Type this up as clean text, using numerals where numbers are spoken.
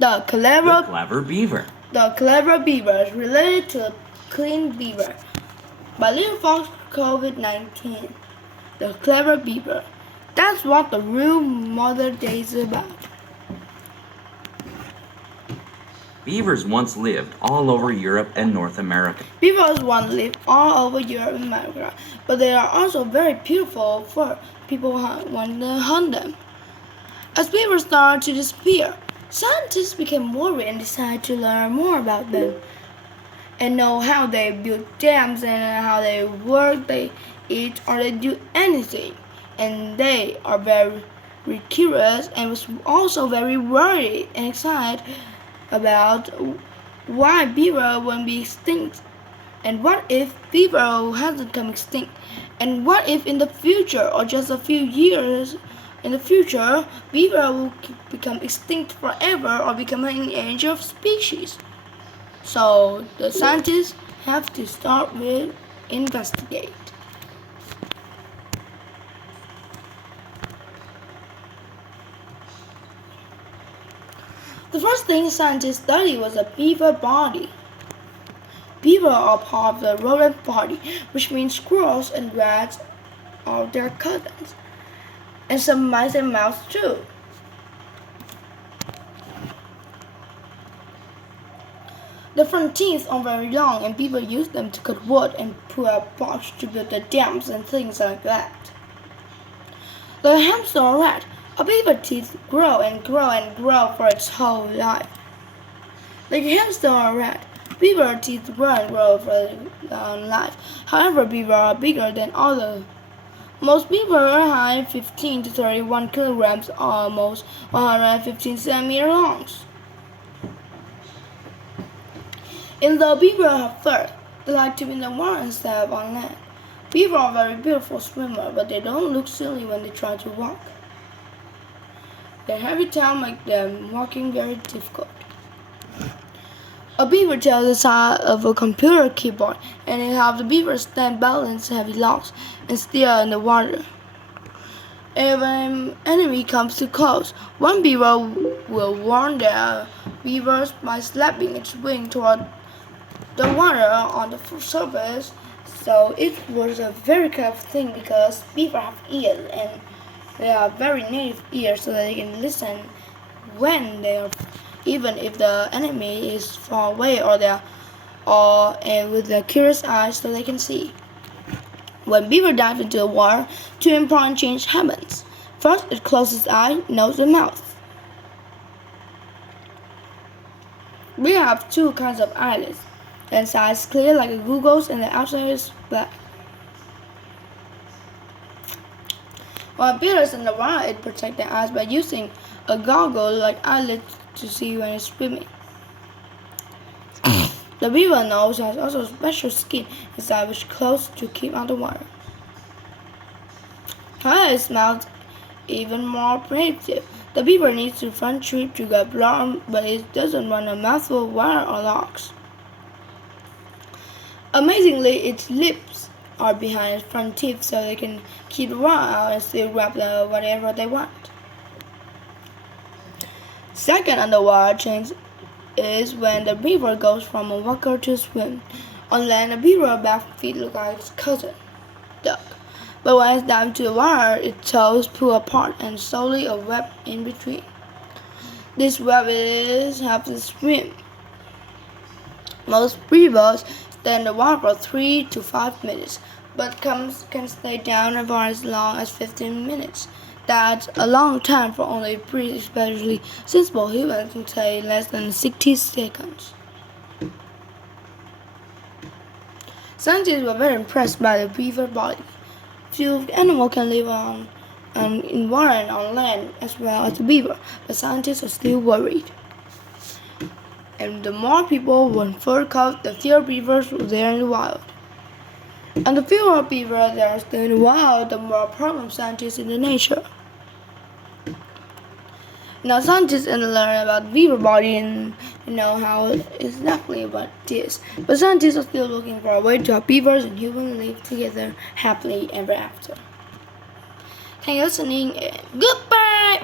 The clever beaver. The clever beaver is related to the clean beaver. By Little Fox COVID-19. The clever beaver. That's what the real Mother Day is about. Beavers once lived all over Europe and North America. Beavers once lived all over Europe and America, but they are also very beautiful for people when they hunt them. As beavers started to disappear, scientists became worried and decided to learn more about them and know how they build dams and how they work, they eat, or they do anything. And they are very curious and was also very worried and excited about why beaver won't be extinct, and what if beaver hasn't come extinct, and what if in the future or just a few years in the future beaver will become extinct forever or become an endangered species. So the scientists have to start with investigate. The first thing scientists studied was the beaver body. Beaver are part of the rodent body, which means squirrels and rats are their cousins, and some mice and mouse too. The front teeth are very long, and people use them to cut wood and pull out bark to build the dams and things like that. The hamster or rat, a beaver teeth grow and grow and grow for its whole life. Like a hamster or a rat, beaver teeth grow and grow for their life. However, beaver are bigger than others. Most beaver are 15 to 31 kilograms, almost 115 centimeters long. In the beaver have fur, they like to be in the water instead of on land. Beaver are very beautiful swimmers, but they don't look silly when they try to walk. Their heavy tail makes them walking very difficult. A beaver tail is the size of a computer keyboard, and it helps the beaver stand balance heavy logs and steer in the water. If an enemy comes too close, one beaver will warn their beavers by slapping its wing toward the water on the surface. So it was a very clever thing because beaver have ears and they have very native ears so that they can listen when they are, even if the enemy is far away or with their curious eyes so they can see. When beaver dive into the water, two important changes happens. First, it closes its eye, nose, and mouth. We have two kinds of eyelids. The inside is clear like a google's and the outside is black. While beaver is in the water, it protects their eyes by using a goggle like eyelids to see when it's swimming. The beaver nose has also special skin inside which close to keep out the water. However, its mouth even more protective. The beaver needs to front trip to get blood, but it doesn't run a mouthful of water or logs. Amazingly, its lips are behind its front teeth so they can keep the water out and still grab whatever they want. Second underwater change is when the beaver goes from a walker to a swim. On land, the beaver back feet look like its cousin, duck. But when it's down to the water, its toes pull apart and slowly a web in between. This web helps it swim. Most beavers stay in the water for 3 to 5 minutes, but can stay down for as long as 15 minutes. That's a long time for only pretty, especially sensible humans can stay less than 60 seconds. Scientists were very impressed by the beaver body. Few animals can live in water and on land as well as the beaver, but scientists are still worried. And the more people want fur coat, the fewer beavers were there in the wild. And the fewer beavers there are still in the wild, the more problems scientists in the nature. Now scientists learn about beaver body and know how exactly what it is. But scientists are still looking for a way to have beavers and humans live together happily ever after. Thank you for listening and goodbye.